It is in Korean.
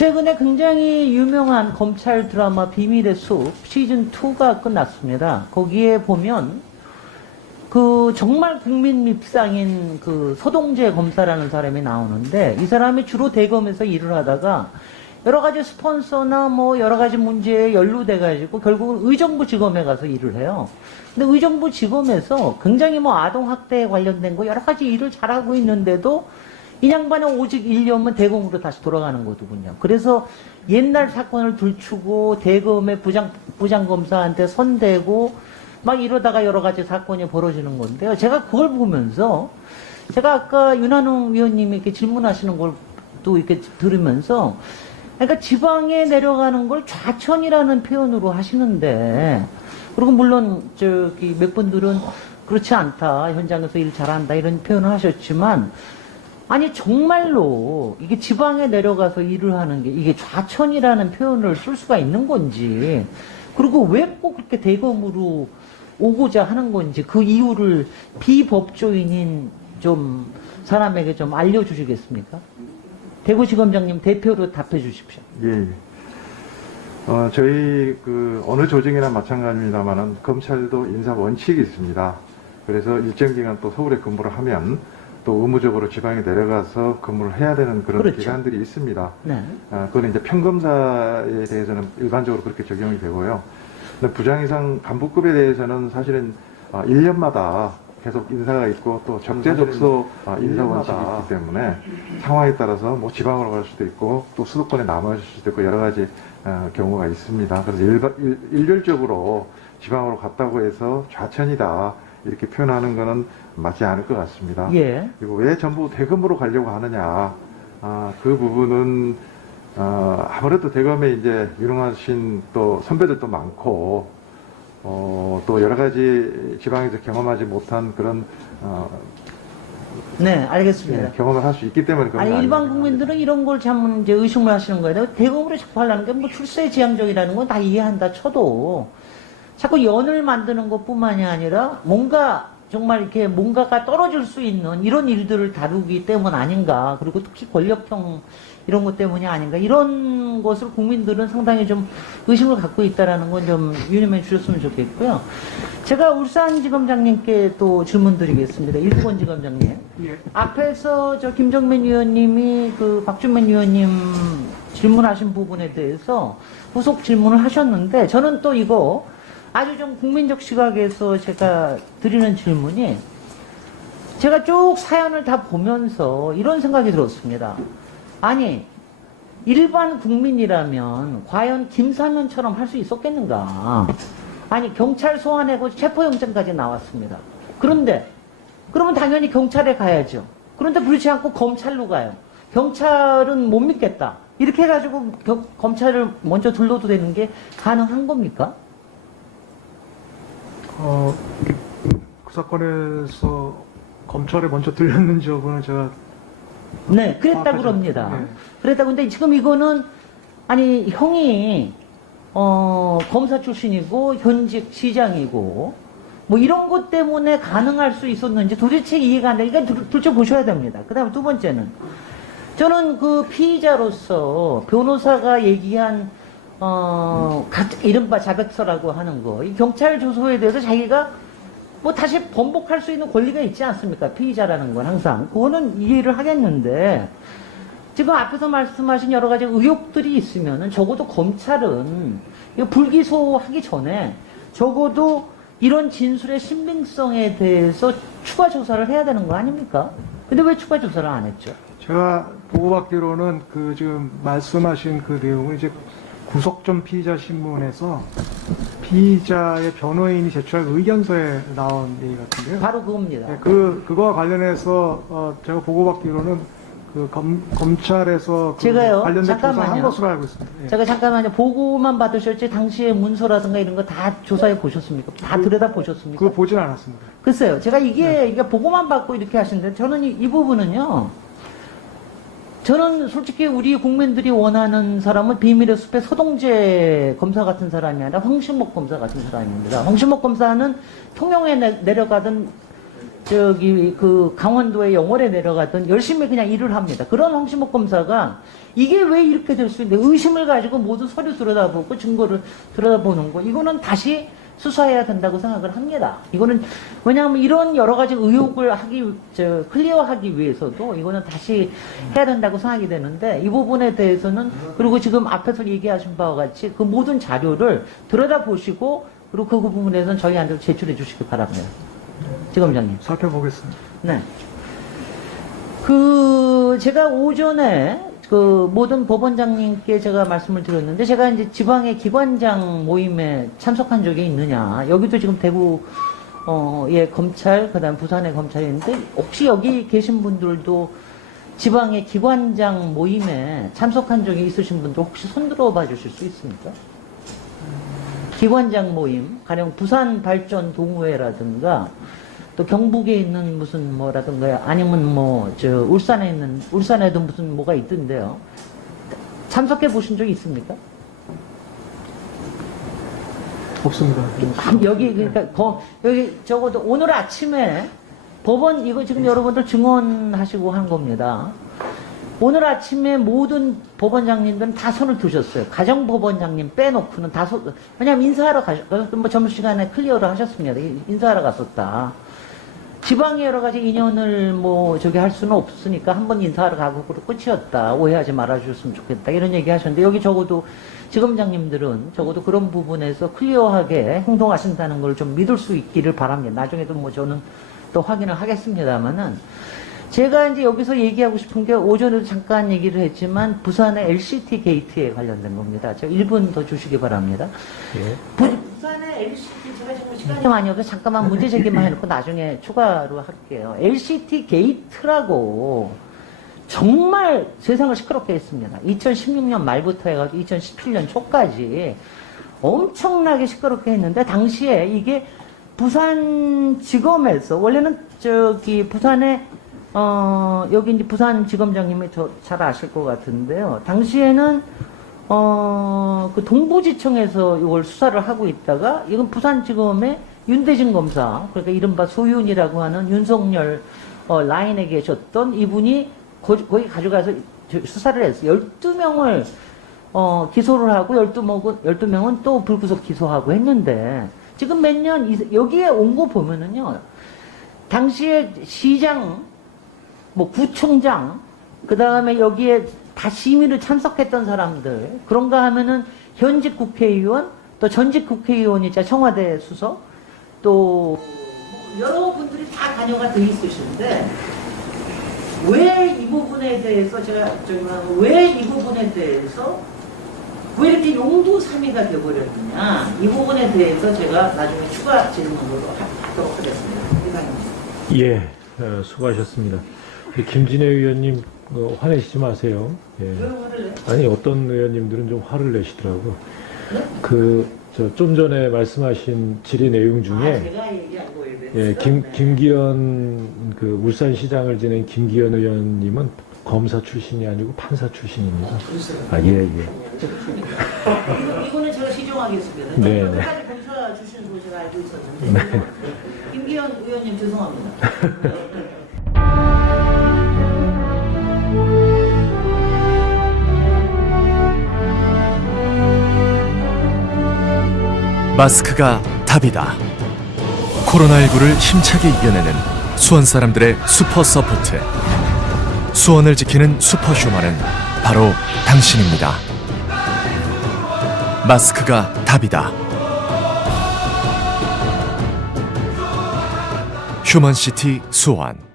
최근에 굉장히 유명한 검찰 드라마 비밀의 숲 시즌2가 끝났습니다. 거기에 보면 그 정말 국민 밉상인 그 서동재 검사라는 사람이 나오는데, 이 사람이 주로 대검에서 일을 하다가 여러 가지 스폰서나 뭐 여러 가지 문제에 연루돼 가지고 결국은 의정부 지검에 가서 일을 해요. 근데 의정부 지검에서 굉장히 뭐 아동학대에 관련된 거 여러 가지 일을 잘하고 있는데도 이 양반은 오직 1년만 대검으로 다시 돌아가는 거더군요. 그래서 옛날 사건을 들추고 대검의 부장검사한테 선대고 막 이러다가 여러 가지 사건이 벌어지는 건데요. 제가 그걸 보면서, 제가 아까 윤한홍 위원님이 이렇게 질문하시는 걸 또 이렇게 들으면서, 그러니까 지방에 내려가는 걸 좌천이라는 표현으로 하시는데, 그리고 물론 저기 몇 분들은 그렇지 않다, 현장에서 일 잘한다 이런 표현을 하셨지만, 아니 정말로 이게 지방에 내려가서 일을 하는 게 이게 좌천이라는 표현을 쓸 수가 있는 건지, 그리고 왜 꼭 그렇게 대검으로 오고자 하는 건지, 그 이유를 비법조인인 좀 사람에게 좀 알려주시겠습니까? 대구지검장님 대표로 답해 주십시오. 예. 저희 어느 조직이나 마찬가지입니다만은 검찰도 인사 원칙이 있습니다. 그래서 일정 기간 또 서울에 근무를 하면 또 의무적으로 지방에 내려가서 근무를 해야 되는 그런 그렇죠. 기간들이 있습니다. 네. 그거는 이제 평검사에 대해서는 일반적으로 그렇게 적용이 되고요. 근데 부장 이상 간부급에 대해서는 사실은 1년마다 계속 인사가 있고 또 적재적소 인사 원칙이 있기 때문에 상황에 따라서 뭐 지방으로 갈 수도 있고 또 수도권에 남아있을 수도 있고 여러 가지 경우가 있습니다. 그래서 일률적으로 지방으로 갔다고 해서 좌천이다 이렇게 표현하는 것은 맞지 않을 것 같습니다. 예. 그리고 왜 전부 대검으로 가려고 하느냐, 그 부분은 아무래도 대검에 이제 유능하신 또 선배들도 많고, 또 여러 가지 지방에서 경험하지 못한 그런, 네, 알겠습니다. 경험을 할 수 있기 때문에 그런 아니, 일반 아닙니다. 국민들은 이런 걸 참 이제 의심을 하시는 거예요. 대검으로 자꾸 하려는 게 뭐 출세지향적이라는 건 다 이해한다 쳐도 자꾸 연을 만드는 것 뿐만이 아니라 뭔가 정말 이렇게 뭔가가 떨어질 수 있는 이런 일들을 다루기 때문 아닌가, 그리고 특히 권력형 이런 것 때문이 아닌가, 이런 것을 국민들은 상당히 좀 의심을 갖고 있다라는 건 좀 유념해 주셨으면 좋겠고요. 제가 울산지검장님께 또 질문 드리겠습니다. 일본 지검장님. 예. 앞에서 저 김정민 위원님이 그 박준민 위원님 질문하신 부분에 대해서 후속 질문을 하셨는데, 저는 또 이거 아주 좀 국민적 시각에서 제가 드리는 질문이, 제가 쭉 사연을 다 보면서 이런 생각이 들었습니다. 아니, 일반 국민이라면 과연 김사면처럼 할 수 있었겠는가? 아니, 경찰 소환하고 체포영장까지 나왔습니다. 그런데 그러면 당연히 경찰에 가야죠. 그런데 그렇지 않고 검찰로 가요. 경찰은 못 믿겠다, 이렇게 해가지고 검찰을 먼저 둘러도 되는 게 가능한 겁니까? 그 사건에서 검찰에 먼저 들렸는지 여부는 제가 네, 그랬다 정확하지 그럽니다. 않- 네. 그랬다. 근데 지금 이거는, 아니, 형이, 검사 출신이고, 현직 시장이고, 뭐 이런 것 때문에 가능할 수 있었는지 도대체 이해가 안 돼. 이거 둘째 보셔야 됩니다. 그 다음 두 번째는, 저는 그 피의자로서 변호사가 얘기한, 이른바 자백서라고 하는 거, 이 경찰 조소에 대해서 자기가 뭐 다시 번복할 수 있는 권리가 있지 않습니까? 피의자라는 건 항상. 그거는 이해를 하겠는데, 지금 앞에서 말씀하신 여러 가지 의혹들이 있으면은 적어도 검찰은 이거 불기소하기 전에 적어도 이런 진술의 신빙성에 대해서 추가 조사를 해야 되는 거 아닙니까? 근데 왜 추가 조사를 안 했죠? 제가 보고받기로는 그 지금 말씀하신 그 내용은 이제 구속전 피의자 신문에서 피의자의 변호인이 제출한 의견서에 나온 얘기 같은데요. 바로 그겁니다. 네, 그거와 관련해서 제가 보고받기로는 그 검찰에서 그 제가요, 관련된 조사한 잠깐만요. 것으로 알고 있습니다. 예. 제가 잠깐만요. 보고만 받으셨지 당시에 문서라든가 이런 거 다 조사해 보셨습니까? 다 들여다 보셨습니까? 그거 보진 않았습니다. 글쎄요. 제가 이게 보고만 받고 이렇게 하시는데, 저는 이 부분은요, 저는 솔직히 우리 국민들이 원하는 사람은 비밀의 숲의 서동재 검사 같은 사람이 아니라 황신목 검사 같은 사람입니다. 황신목 검사는 통영에 내려가든 그 강원도의 영월에 내려가든 열심히 그냥 일을 합니다. 그런 황시목 검사가 이게 왜 이렇게 될 수 있는데 의심을 가지고 모두 서류 들여다보고 증거를 들여다보는 거 이거는 다시 수사해야 된다고 생각을 합니다. 이거는 왜냐하면 이런 여러 가지 의혹을 클리어하기 위해서도 이거는 다시 해야 된다고 생각이 되는데 이 부분에 대해서는 그리고 지금 앞에서 얘기하신 바와 같이 그 모든 자료를 들여다보시고 그리고 그 부분에서는 저희한테 제출해 주시기 바랍니다. 지검장님. 살펴보겠습니다. 네. 제가 오전에 모든 법원장님께 제가 말씀을 드렸는데, 제가 이제 지방의 기관장 모임에 참석한 적이 있느냐. 여기도 지금 대구의 검찰, 그 다음 부산의 검찰이 있는데, 혹시 여기 계신 분들도 지방의 기관장 모임에 참석한 적이 있으신 분들 혹시 손 들어봐 주실 수 있습니까? 기관장 모임, 가령 부산 발전 동호회라든가, 또 경북에 있는 무슨 뭐라든가 아니면 울산에도 무슨 뭐가 있던데요. 참석해 보신 적이 있습니까? 없습니다. 여기 그러니까 여기 적어도 오늘 아침에 법원 이거 지금 여러분들 증언하시고 한 겁니다. 오늘 아침에 모든 법원장님들은 다 손을 드셨어요. 가정법원장님 빼놓고는 다 왜냐면 인사하러 점심시간에 클리어를 하셨습니다. 인사하러 갔었다. 지방에 여러 가지 인연을 할 수는 없으니까 한번 인사하러 가고 끝이었다. 오해하지 말아주셨으면 좋겠다. 이런 얘기 하셨는데 여기 적어도 지검장님들은 적어도 그런 부분에서 클리어하게 행동하신다는 걸 좀 믿을 수 있기를 바랍니다. 나중에도 저는 또 확인을 하겠습니다만은 제가 이제 여기서 얘기하고 싶은 게 오전에도 잠깐 얘기를 했지만 부산의 LCT 게이트에 관련된 겁니다. 제가 1분 더 주시기 바랍니다. 예. 부산의 LCT 제가 지금 시간이 많이 없어서 잠깐만 문제 제기만 해놓고 나중에 추가로 할게요. LCT 게이트라고 정말 세상을 시끄럽게 했습니다. 2016년 말부터 해가지고 2017년 초까지 엄청나게 시끄럽게 했는데 당시에 이게 부산지검에서 원래는 부산에 여기 이제 부산지검장님이 잘 아실 것 같은데요. 당시에는 그 동부지청에서 이걸 수사를 하고 있다가 이건 부산지검의 윤대진 검사, 그러니까 이른바 소윤이라고 하는 윤석열 라인에 계셨던 이분이 거기 가져가서 수사를 했어요. 12명을 기소를 하고 12명은 또 불구속 기소하고 했는데 지금 몇 년 여기에 온 거 보면은요. 당시에 시장, 구청장, 그 다음에 여기에 다 시민을 참석했던 사람들, 그런가 하면은 현직 국회의원, 또 전직 국회의원이자 청와대 수석, 또 여러분들이 다 관여가 돼 있으신데 왜 이 부분에 대해서 왜 이렇게 용두사미가 돼버렸느냐, 이 부분에 대해서 제가 나중에 추가 질문으로 하도록 하겠습니다. 이상입니다. 예, 수고하셨습니다. 김진애 의원님 화내시지 마세요. 예. 왜 화를 내? 아니 어떤 의원님들은 좀 화를 내시더라고. 네? 좀 전에 말씀하신 질의 내용 중에 제가 얘기한 거에 대해서 예, 김기현 울산시장을 지낸 김기현 의원님은 검사 출신이 아니고 판사 출신입니다. 아, 예. 이거는 제가 시정하겠습니다. 네. 끝까지 검사 출신으로 제가 알고 있었는데 김기현 의원님 죄송합니다. 마스크가 답이다. 코로나19를 힘차게 이겨내는 수원 사람들의 슈퍼 서포트. 수원을 지키는 슈퍼휴먼은 바로 당신입니다. 마스크가 답이다. 휴먼시티 수원.